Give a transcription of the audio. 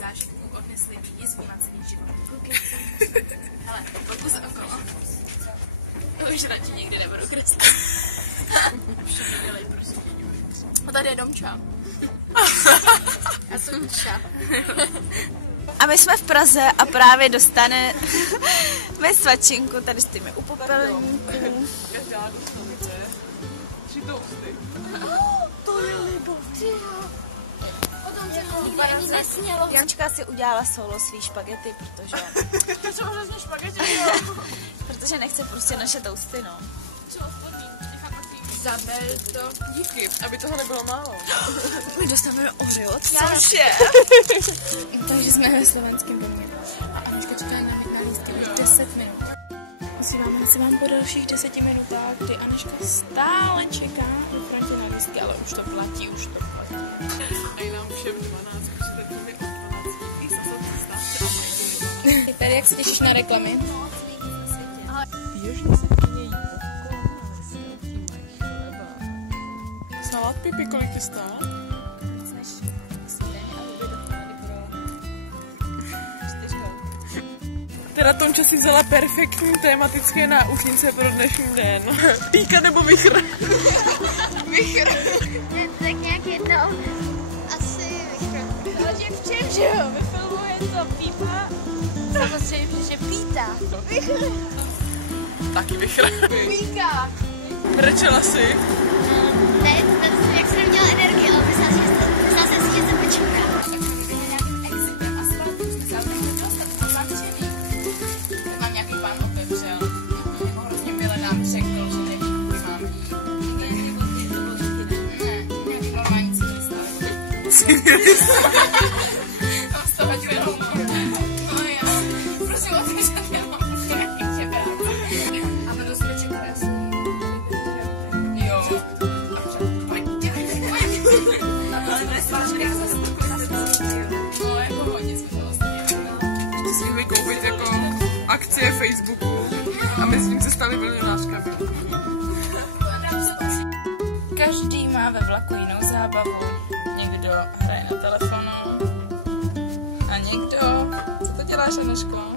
zážitku odnesli výzvumacený život. Hele, pokus okolo. Už radši nikdy nebudu kreslit. Všichni dělej prostě. A tady je Domča. Já jsem Ča. A my jsme v Praze a právě dostane svačinku tady s těmi u popelníků. Každá dostane 3 toasty. To je libo. Potom se nikdy ani nesmělo. Jančka si udělala solo svý špagety, protože... To jsou hrozně špagety, protože nechce prostě naše toasty, no. Zabel to. Díky, aby toho nebylo málo. My dostaneme Oreo, cože? Takže jsme ve slovenském domě. A Anička čeká na lístky 10 minut. Ozýváme se vám po dalších 10 minutách, kdy Anička stále čeká ve frontě na lístky, ale už to platí, už to platí. A je nám všem 12, protože to mi od 12 díky, se stávce a Ty tady, jak se těšíš na reklamy? běžně se chtějí salát pipi, kolik ti stál? Teda Tomča si vzala perfektní tematické náušnice pro dnešní den. Píka nebo vichr? Vichr. Tak nějak jedno. Asi vichr. Takže v čem, že jo? Ve filmu je to pípa. Samozřejmě, že pítá. Vichr. Taky vichr. Píka. Brečela si. Ne, jak jsem neměla energii, ale myslela jsem si, že jsem pečená. Mám nějaký pán otevřel. Nebo hrozně milé nám řekl, že neví, kudy mám jít. Ne, nějaký normální civilista. Tam z toho dělám. No já. Prosím, otevřel jenom nějaký čebrák. A budu se čekat. Jo. Pojď. Ale nesvážky, jak zase no, jako hodně jsme to vlastně. Ještě si mohli koupit jako akcie Facebooku a my s ním se stali milionářkami. Každý má ve vlaku jinou zábavu. Někdo hraje na telefonu a někdo... Co to děláš, Anežko?